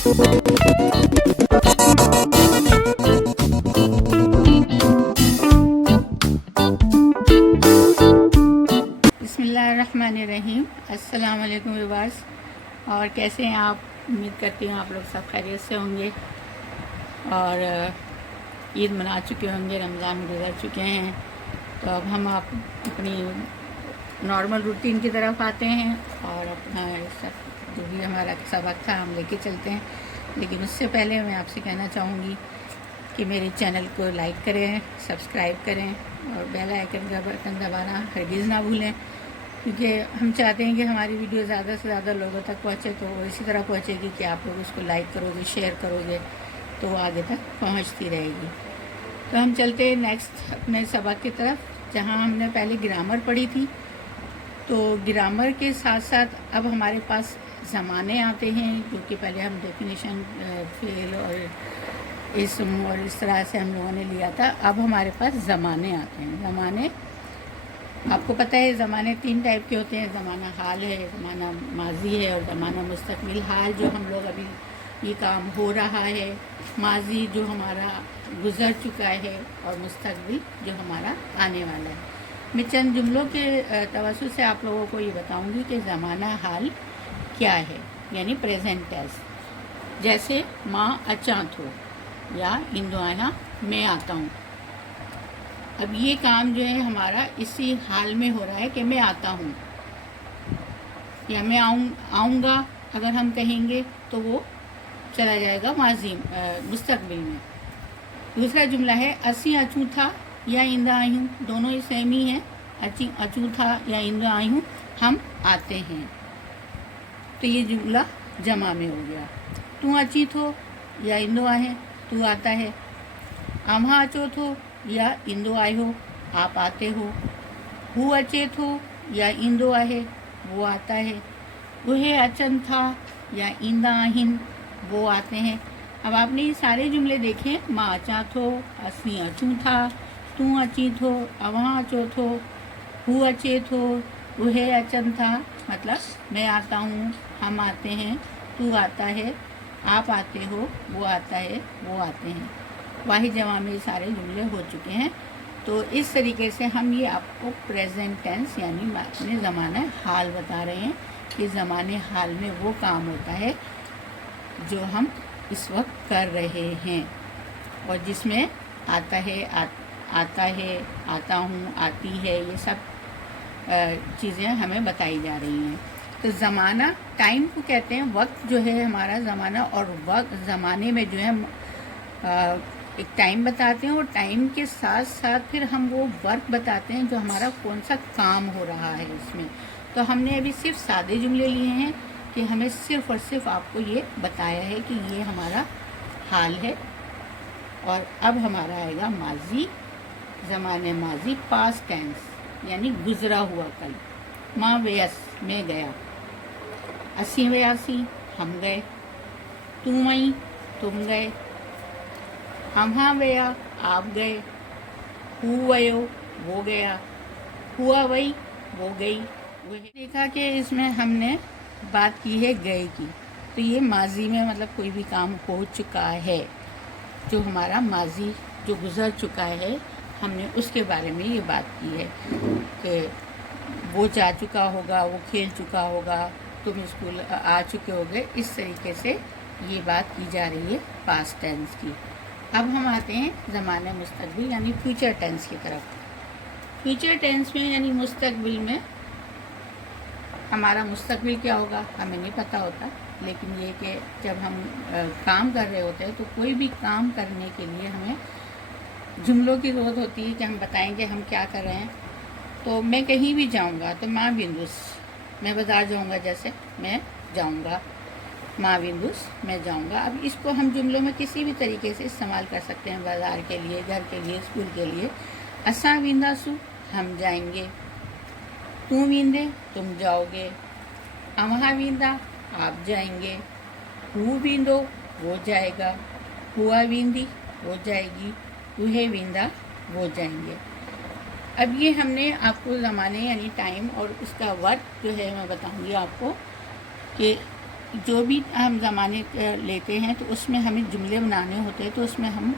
بسم اللہ الرحمن الرحیم۔ السلام علیکم ویورز، اور کیسے ہیں آپ؟ امید کرتی ہوں آپ لوگ سب خیریت سے ہوں گے اور عید منا چکے ہوں گے، رمضان گزر چکے ہیں، تو اب ہم آپ اپنی نارمل روٹین کی طرف آتے ہیں اور اپنا سب جو بھی ہمارا سبق تھا ہم لے کے چلتے ہیں۔ لیکن اس سے پہلے میں آپ سے کہنا چاہوں گی کہ میرے چینل کو لائک کریں، سبسکرائب کریں اور بیل آئیکن کا بٹن دبانا ہرگز نہ بھولیں، کیونکہ ہم چاہتے ہیں کہ ہماری ویڈیو زیادہ سے زیادہ لوگوں تک پہنچے، تو وہ اسی طرح پہنچے گی کہ آپ لوگ اس کو لائک کرو گے، شیئر کرو گے، تو وہ آگے تک پہنچتی رہے گی۔ تو ہم چلتے ہیں نیکسٹ اپنے سبق کی طرف، جہاں ہم نے پہلے گرامر پڑھی تھی۔ تو گرامر کے ساتھ ساتھ اب ہمارے پاس زمانے آتے ہیں، جو کہ پہلے ہم ڈیفینیشن فعل اور اسم اور اس طرح سے ہم لوگوں نے لیا تھا۔ اب ہمارے پاس زمانے آتے ہیں۔ زمانے آپ کو پتہ ہے زمانے 3 ٹائپ کے ہوتے ہیں، زمانہ حال ہے، زمانہ ماضی ہے اور زمانہ مستقبل۔ حال جو ہم لوگ ابھی یہ کام ہو رہا ہے، ماضی جو ہمارا گزر چکا ہے، اور مستقبل جو ہمارا آنے والا ہے۔ میں چند جملوں کے توسط سے آپ لوگوں کو یہ بتاؤں گی کہ زمانہ حال کیا ہے، یعنی پریزنٹ ٹینس۔ جیسے ماں اچانت ہو یا اندوانا میں آتا ہوں۔ اب یہ کام جو ہے ہمارا اسی حال میں ہو رہا ہے کہ میں آتا ہوں، یا میں آؤں گا اگر ہم کہیں گے تو وہ چلا جائے گا ماضی مستقبل میں۔ دوسرا جملہ ہے اسی اچوں تھا یا آئندہ آئی ہوں، دونوں ہی سیم ہی ہیں، اچوں تھا یا آئندہ آئی ہوں، ہم آتے ہیں۔ تو یہ جملہ جمع میں ہو گیا۔ تو اچی تھو یا اندو آئے، تو آتا ہے۔ آمہا اچو تھو یا اندو آئے ہو، آپ آتے ہو۔ ہو اچے تھو یا اندو آئے، وہ آتا ہے۔ وہ اچن تھا یا ایندہ آہن، وہ آتے ہیں۔ اب آپ نے یہ سارے جملے دیکھیں، ماں اچا تھو، اسی اچوں تھا، تو اچی تھو، اوہاں اچو تھو، ہو اچے تھو، وہ اچن تھا، مطلب میں آتا ہوں، ہم آتے ہیں، تو آتا ہے، آپ آتے ہو، وہ آتا ہے، وہ آتے ہیں۔ واحد جمع میں یہ سارے جملے ہو چکے ہیں۔ تو اس طریقے سے ہم یہ آپ کو پریزنٹ ٹینس یعنی اپنے زمانہ حال بتا رہے ہیں کہ زمانے حال میں وہ کام ہوتا ہے جو ہم اس وقت کر رہے ہیں، اور جس میں آتا ہے، آتا ہوں، آتی ہے، یہ سب چیزیں ہمیں بتائی جا رہی ہیں۔ تو زمانہ ٹائم کو کہتے ہیں، وقت جو ہے ہمارا زمانہ، اور وقت زمانے میں جو ہے ایک ٹائم بتاتے ہیں، اور ٹائم کے ساتھ ساتھ پھر ہم وہ ورک بتاتے ہیں جو ہمارا کون سا کام ہو رہا ہے اس میں۔ تو ہم نے ابھی صرف سادے جملے لیے ہیں کہ ہمیں صرف اور صرف آپ کو یہ بتایا ہے کہ یہ ہمارا حال ہے، اور اب ہمارا آئے گا ماضی، زمانے ماضی، پاسٹ ٹینس یعنی گزرا ہوا کل۔ ماں ویس، میں گیا۔ اسی ویاسی، ہم گئے۔ تم آئی، تم گئے۔ ہمہاں ویا، آپ گئے۔ ہو ویو، وہ گیا۔ ہوا وئی، وہ گئی۔ وہ دیکھا کہ اس میں ہم نے بات کی ہے گئے کی، تو یہ ماضی میں مطلب کوئی بھی کام ہو چکا ہے، جو ہمارا ماضی جو گزر چکا ہے، ہم نے اس کے بارے میں یہ بات کی ہے کہ وہ جا چکا ہوگا، وہ کھیل چکا ہوگا، تم اسکول آ چکے ہوگے۔ اس طریقے سے یہ بات کی جا رہی ہے پاسٹ ٹینس کی۔ اب ہم آتے ہیں زمانہ مستقبل یعنی فیوچر ٹینس کی طرف۔ فیوچر ٹینس میں یعنی مستقبل میں ہمارا مستقبل کیا ہوگا ہمیں نہیں پتہ ہوتا، لیکن یہ کہ جب ہم کام کر رہے ہوتے ہیں تو کوئی بھی کام کرنے کے لیے ہمیں جملوں کی ضرورت ہوتی ہے کہ ہم بتائیں کہ ہم کیا کر رہے ہیں۔ تو میں کہیں بھی جاؤں گا تو ماں بندوس، میں بازار جاؤں گا، جیسے میں جاؤں گا، ماں بندوس، میں جاؤں گا۔ اب اس کو ہم جملوں میں کسی بھی طریقے سے استعمال کر سکتے ہیں، بازار کے لیے، گھر کے لیے، اسکول کے لیے۔ اساں وینداسو، ہم جائیں گے۔ تم ویندے، تم جاؤ گے۔ امہا ویندا، آپ جائیں گے۔ ہو ویندو، وہ جائے گا۔ ہوا ویندی، وہ جائے گی۔ وہے ویندا، وہ جائیں گے۔ اب یہ ہم نے آپ کو زمانے یعنی ٹائم اور اس کا وقت جو ہے میں بتاؤں گی آپ کو کہ جو بھی ہم زمانے لیتے ہیں تو اس میں ہمیں جملے بنانے ہوتے ہیں، تو اس میں ہم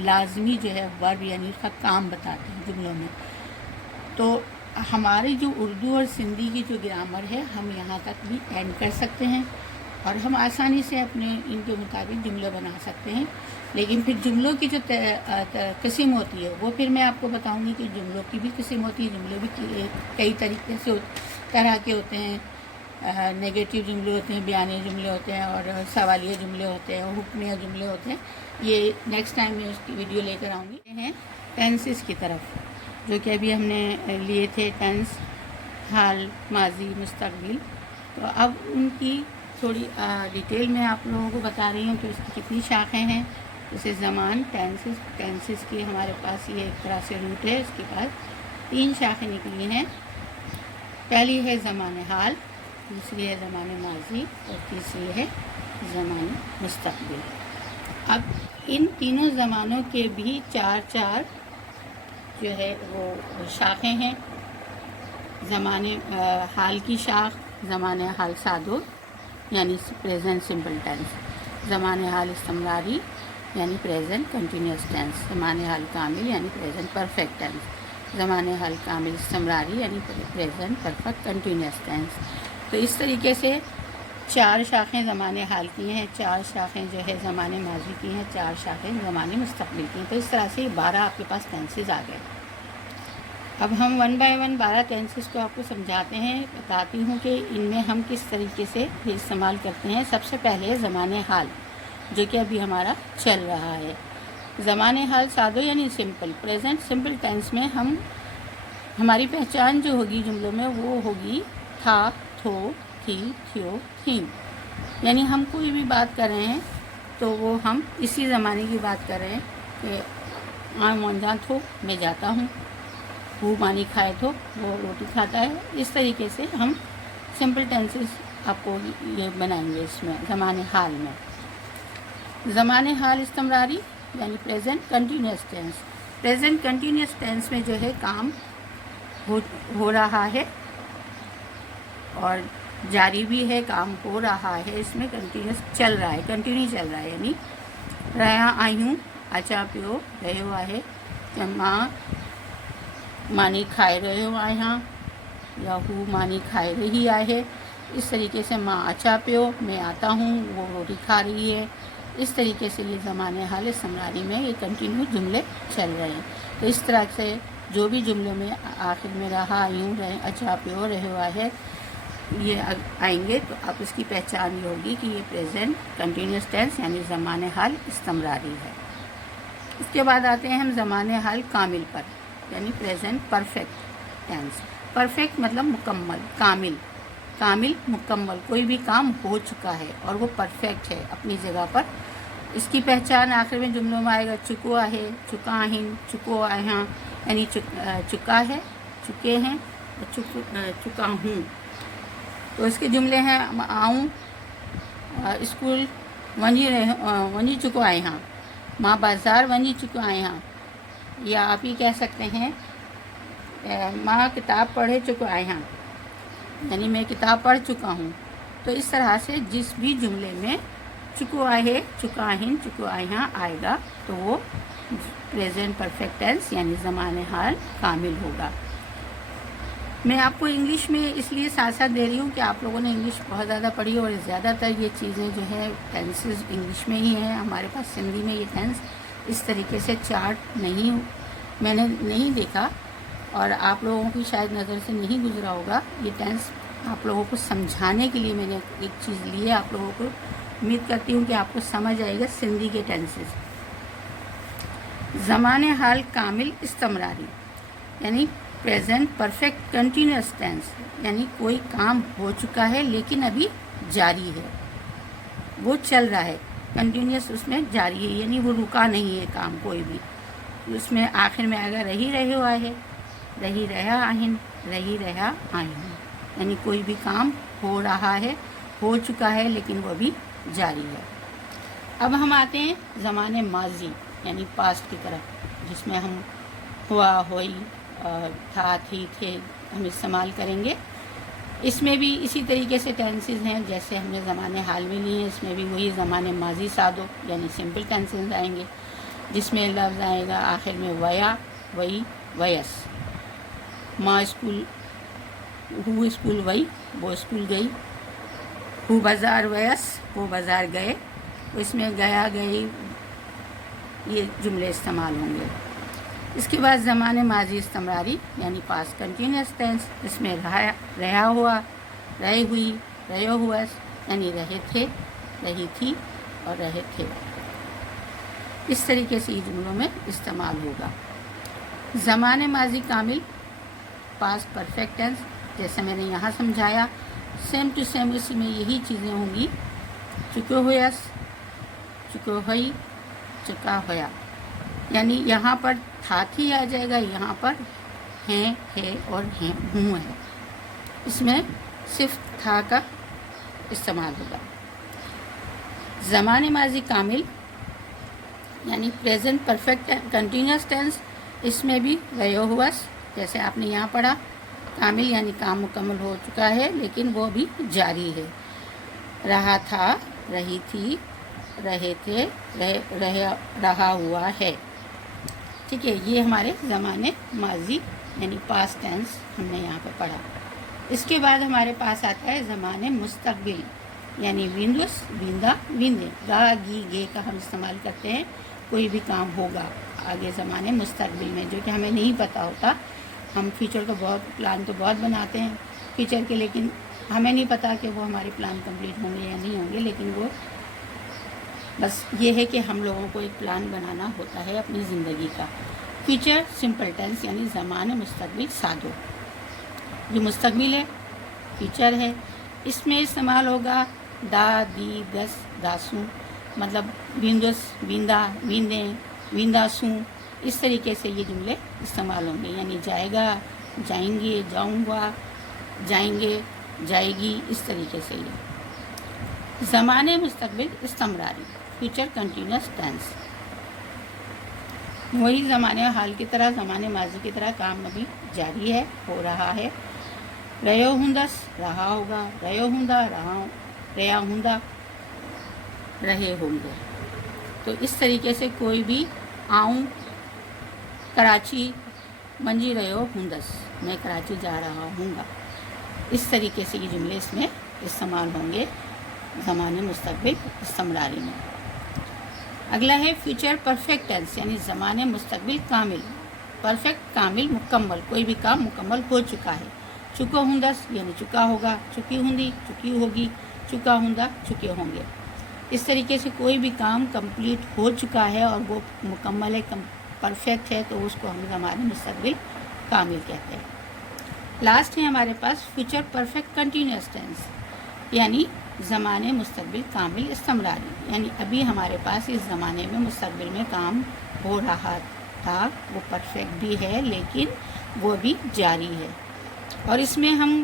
لازمی جو ہے ورب یعنی اس کا کام بتاتے ہیں جملوں میں. تو ہماری جو اردو اور سندھی کی جو گرامر ہے ہم یہاں تک بھی اینڈ کر سکتے ہیں اور ہم آسانی سے اپنے ان کے مطابق جملے بنا سکتے ہیں. لیکن پھر جملوں کی جو قسم ہوتی ہے وہ پھر میں آپ کو بتاؤں گی کہ جملوں کی بھی قسم ہوتی ہے. جملے بھی کئی طریقے سے طرح کے ہوتے ہیں. نیگیٹو جملے ہوتے ہیں، بیانیہ جملے ہوتے ہیں، اور سوالیہ جملے ہوتے ہیں، اور حکمیہ جملے ہوتے ہیں. یہ نیکسٹ ٹائم میں اس کی ویڈیو لے کر آؤں گی. ہیں ٹینسز کی طرف، جو کہ ابھی ہم نے لیے تھے ٹینس، حال، ماضی، مستقبل. تو اب ان کی تھوڑی ڈیٹیل میں آپ لوگوں کو بتا رہی ہوں کہ اس کی کتنی شاخیں ہیں. جیسے زمان، ٹینسز کی ہمارے پاس یہ ایک طرح سے روٹ ہے. اس کے بعد 3 شاخیں نکلی ہیں. پہلی ہے زمان حال، دوسری ہے زمان ماضی، اور تیسری ہے زمان مستقبل. اب ان تینوں زمانوں کے بھی 4 جو ہے وہ شاخیں ہیں. زمان حال کی شاخ زمان حال سادو یعنی پریزنٹ سمپل ٹینس، زمان حال استمراری یعنی پریزنٹ کنٹینیوس ٹینس، زمان حال کامل یعنی پریزنٹ پرفیکٹ ٹینس، زمان حال کامل استمراری یعنی پریزنٹ پرفیکٹ کنٹینیوس ٹینس. تو اس طریقے سے 4 شاخیں زمان حال کی ہیں، 4 شاخیں جو ہے زمان ماضی کی ہیں، 4 شاخیں زمان مستقبل کی ہیں. تو اس طرح سے 12 آپ کے پاس ٹینسز آ گئے. اب ہم 1 بائی 1 12 ٹینسز کو آپ کو سمجھاتے ہیں، بتاتی ہوں کہ ان میں ہم کس طریقے سے یہ استعمال کرتے ہیں. سب سے پہلے زمان حال، جو کہ ابھی ہمارا چل رہا ہے. زمان حال سادو یعنی سمپل، پریزنٹ سمپل ٹینس میں ہماری پہچان جو ہوگی جملوں میں وہ ہوگی تھا، تھو، تھی، تھیو، تھیں. یعنی ہم کوئی بھی بات کر رہے ہیں تو وہ ہم اسی زمانے کی بات کر رہے ہیں کہ آئیں مونجا تھو، میں جاتا ہوں. وہ پانی کھائے تو وہ روٹی کھاتا ہے. اس طریقے سے ہم سمپل ٹینسز آپ کو یہ بنائیں گے اس میں زمان حال میں. زمان حال استمراری یعنی present continuous tense. Present continuous tense میں جو ہے کام ہو رہا ہے اور جاری بھی ہے، کام ہو رہا ہے. اس میں کنٹینیوس چل رہا ہے، کنٹینیو چل رہا ہے. یعنی رہا آئی ہوں، اچھا پیو رہے ہوا ہے، ماں مانی کھائے رہے ہو آئے ہاں، یا ہو مانی کھائے رہی آئے ہے. اس طریقے سے ماں اچھا پیو، میں آتا ہوں، وہ روٹی کھا رہی ہے. اس طریقے سے یہ زمان حال استمراری میں یہ کنٹینیو جملے چل رہے ہیں. تو اس طرح سے جو بھی جملوں میں آخر میں رہا یوں رہے اچھا پیو رہے ہوا ہے یہ آئیں گے تو اب اس کی پہچان یہ ہوگی کہ یہ پریزنٹ کنٹینیوس ٹینس یعنی زمان حال استمراری ہے. اس کے بعد آتے ہیں ہم زمان حال کامل پر، یعنی پریزنٹ پرفیکٹ ٹینس. پرفیکٹ مطلب مکمل، کامل، کامل مکمل، کوئی بھی کام ہو چکا ہے اور وہ پرفیکٹ ہے اپنی جگہ پر. اس کی پہچان آخر میں جملوں میں آئے گا چکو ہے، چکا ہن، چکو آئے ہاں، یعنی چکا ہے، چکے ہیں، چکا ہوں. تو اس کے جملے ہیں آؤں اسکول ونجی چکو آئے ہاں، ماں بازار ونجی چکو آئے ہاں. یا آپ ہی کہہ سکتے ہیں ماں کتاب پڑھے چکو آئے ہاں، یعنی میں کتاب پڑھ چکا ہوں. تو اس طرح سے جس بھی جملے میں چکو آئے، چکا ہن، چکو آئے ہاں آئے گا تو وہ پریزنٹ پرفیکٹ ٹینس یعنی زمان حال کامل ہوگا. میں آپ کو انگلش میں اس لیے ساتھ ساتھ دے رہی ہوں کہ آپ لوگوں نے انگلش بہت زیادہ پڑھی اور زیادہ تر یہ چیزیں جو ہیں ٹینسز انگلش میں ہی ہیں. ہمارے پاس سندھی میں یہ ٹینس اس طریقے سے چارٹ میں نے نہیں دیکھا اور آپ لوگوں کی شاید نظر سے نہیں گزرا ہوگا. یہ ٹینس آپ لوگوں کو سمجھانے کے لیے میں نے ایک چیز لی ہے آپ لوگوں کو. امید کرتی ہوں کہ آپ کو سمجھ آئے گا سندھی کے ٹینسز. زمان حال کامل استمراری یعنی پریزنٹ پرفیکٹ کنٹینیوس ٹینس، یعنی کوئی کام ہو چکا ہے لیکن ابھی جاری ہے، وہ چل رہا ہے، کنٹینیوس اس میں جاری ہے، یعنی وہ رکا نہیں ہے کام کوئی بھی. اس میں آخر میں آئے گا رہی رہے ہوا ہے، رہی رہا آہن، رہی رہا آئیں، یعنی کوئی بھی کام ہو رہا ہے، ہو چکا ہے لیکن وہ بھی جاری ہے. اب ہم آتے ہیں زمان ماضی یعنی پاسٹ کی طرف، جس میں ہم ہوا، ہوئی، تھا، تھی، تھے ہم استعمال کریں گے. اس میں بھی اسی طریقے سے ٹینسز ہیں جیسے ہم نے زمانے حال میں لی ہیں، اس میں بھی وہی زمانے ماضی سادو یعنی سمپل ٹینسز آئیں گے، جس میں لفظ آئے گا آخر میں ویا، وئی، ویس۔ ماں اسکول، ہو اسکول وئی، وہ اسکول گئی۔ ہو بازار ویس، وہ بازار گئے۔ اس میں گیا، گئی، یہ جملے استعمال ہوں گے۔ اس کے بعد زمانے ماضی استمراری یعنی پاسٹ کنٹینیوس ٹینس، اس میں رہا ہوا، رہے ہوئی، رہے ہوا یعنی رہے تھے، رہی تھی اور رہے تھے۔ اس طریقے سے یہ جملوں میں استعمال ہوگا۔ زمانے ماضی کامل پاسٹ پرفیکٹ ٹینس، جیسے میں نے یہاں سمجھایا، سیم ٹو سیم اس میں یہی چیزیں ہوں گی، چکے ہویس، چکے ہوئی، چکا ہویا، یعنی یہاں پر تھا تھی آ جائے گا، یہاں پر ہیں، ہے اور ہیں، ہوں ہے، اس میں صرف تھا کا استعمال ہوگا۔ زمانے ماضی کامل یعنی پریزنٹ پرفیکٹ کنٹینیوس ٹینس، اس میں بھی رہے ہواس، جیسے آپ نے یہاں پڑھا، کامل یعنی کام مکمل ہو چکا ہے لیکن وہ بھی جاری ہے۔ رہا تھا، رہی تھی، رہے تھے، رہا ہوا ہے۔ ٹھیک ہے، یہ ہمارے زمانے ماضی یعنی پاسٹ ٹینس ہم نے یہاں پہ پڑھا۔ اس کے بعد ہمارے پاس آتا ہے زمانے مستقبل یعنی ویندوس، ویندا، ویندے، گا، گی، گے کا ہم استعمال کرتے ہیں، کوئی بھی کام ہوگا آگے زمانے مستقبل میں جو کہ ہمیں نہیں پتہ ہوتا۔ ہم فیوچر کا پلان تو بہت بناتے ہیں فیوچر کے، لیکن ہمیں نہیں پتہ کہ وہ ہمارے پلان کمپلیٹ ہوں گے یا نہیں ہوں گے، لیکن وہ بس یہ ہے کہ ہم لوگوں کو ایک پلان بنانا ہوتا ہے اپنی زندگی کا۔ فیوچر سمپل ٹینس یعنی زمانہ مستقبل سادو، یہ مستقبل ہے، فیوچر ہے، اس میں استعمال ہوگا دا، دی، دس، داسوں، مطلب ویندوس، ویندا، ویندیں، وینداسوں، اس طریقے سے یہ جملے استعمال ہوں گے، یعنی جائے گا، جائیں گے، جاؤں گا، جائیں گے، جائے گی، اس طریقے سے یہ زمانے مستقبل استمراری فیوچر کنٹینیوس ٹینس، وہی زمانے حال کی طرح، زمانے ماضی کی طرح کام ابھی جاری ہے، ہو رہا ہے۔ رہو ہندس، رہا ہوگا، رہو ہندا، رہا ہندا، رہے ہوں گے۔ تو اس طریقے سے کوئی بھی آؤں کراچی منجی رہو ہندس، میں کراچی جا رہا ہوں گا، اس طریقے سے یہ جملے اس میں استعمال ہوں گے زمانے مستقبل استمراری میں۔ اگلا ہے فیوچر پرفیکٹ ٹینس یعنی زمانے مستقبل کامل، پرفیکٹ کامل مکمل، کوئی بھی کام مکمل ہو چکا ہے۔ چکو ہندس یعنی چکا ہوگا، چکی ہندی چکی ہوگی، چکا ہندا چکے ہوں گے۔ اس طریقے سے کوئی بھی کام کمپلیٹ ہو چکا ہے اور وہ مکمل ہے، پرفیکٹ ہے، تو اس کو ہم زمانے مستقبل کامل کہتے ہیں۔ لاسٹ ہے ہمارے پاس فیوچر پرفیکٹ کنٹینیوس ٹینس یعنی زمانے مستقبل کامل استمراری، یعنی ابھی ہمارے پاس اس زمانے میں مستقبل میں کام ہو رہا تھا، وہ پرفیکٹ بھی ہے لیکن وہ بھی جاری ہے۔ اور اس میں ہم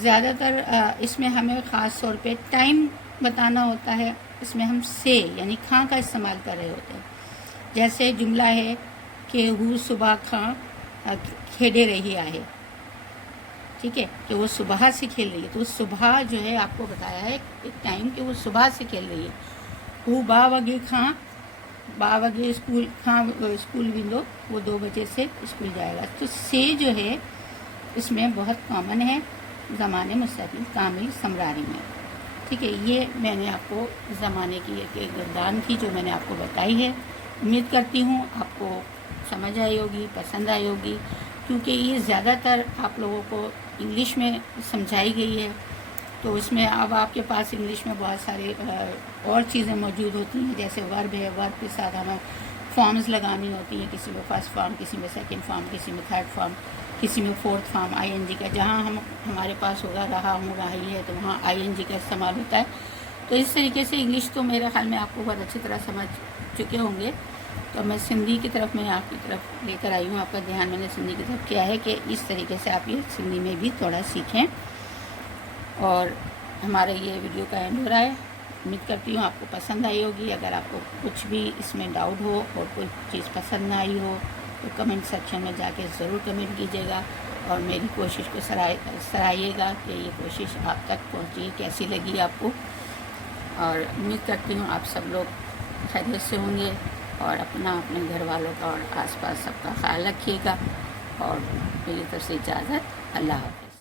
زیادہ تر اس میں ہمیں خاص طور پہ ٹائم بتانا ہوتا ہے، اس میں ہم سے یعنی کھاں کا استعمال کر رہے ہوتے ہیں۔ جیسے جملہ ہے کہ وہ صبح کھاں کھیڑے رہی آئے، ٹھیک ہے، کہ وہ صبح سے کھیل رہی ہے، تو صبح جو ہے آپ کو بتایا ہے ایک ٹائم کہ وہ صبح سے کھیل رہی ہے۔ وہ با وگے کھاں، با وگے اسکول، کھاں اسکول ونڈو، وہ 2 بجے سے اسکول جائے گا۔ تو سے جو ہے اس میں بہت کامن ہے زمانے مستقبل کامل استمراری میں، ٹھیک ہے۔ یہ میں نے آپ کو زمانے کی ایک گردان تھی جو میں نے آپ کو بتائی ہے، امید کرتی ہوں آپ کو سمجھ آئی ہوگی، پسند آئی ہوگی، کیونکہ یہ زیادہ تر آپ لوگوں کو انگلش میں سمجھائی گئی ہے، تو اس میں اب آپ کے پاس انگلش میں بہت سارے اور چیزیں موجود ہوتی ہیں، جیسے ورب ہے، ورب کے ساتھ ہمیں فارمز لگانی ہوتی ہیں، کسی میں فرسٹ فارم، کسی میں سیکنڈ فارم، کسی میں تھرڈ فارم، کسی میں فورتھ فارم آئی این جی کا، جہاں ہمارے پاس ہوگا رہا ہوں، رہی ہے، تو وہاں آئی این جی کا استعمال ہوتا ہے۔ تو اس طریقے سے انگلش تو میرے خیال میں آپ کو بہت اچھی طرح سمجھ چکے ہوں گے، تو میں سندھی کی طرف میں آپ کی طرف لے کر آئی ہوں، آپ کا دھیان میں نے سندھی کی طرف کیا ہے کہ اس طریقے سے آپ یہ سندھی میں بھی تھوڑا سیکھیں۔ اور ہمارا یہ ویڈیو کا اینڈ ہو رہا ہے، امید کرتی ہوں آپ کو پسند آئی ہوگی۔ اگر آپ کو کچھ بھی اس میں ڈاؤٹ ہو اور کوئی چیز پسند نہ آئی ہو تو کمنٹ سیکشن میں جا کے ضرور کمنٹ کیجیے گا، اور میری کوشش کو سرائیے گا کہ یہ کوشش آپ تک پہنچی کیسی لگی آپ کو. اور امید کرتی ہوں آپ سب لوگ خیریت سے ہوں گے اور اپنے گھر والوں کا اور آس پاس سب کا خیال رکھیے گا. اور میری طرف سے اجازت. اللہ حافظ.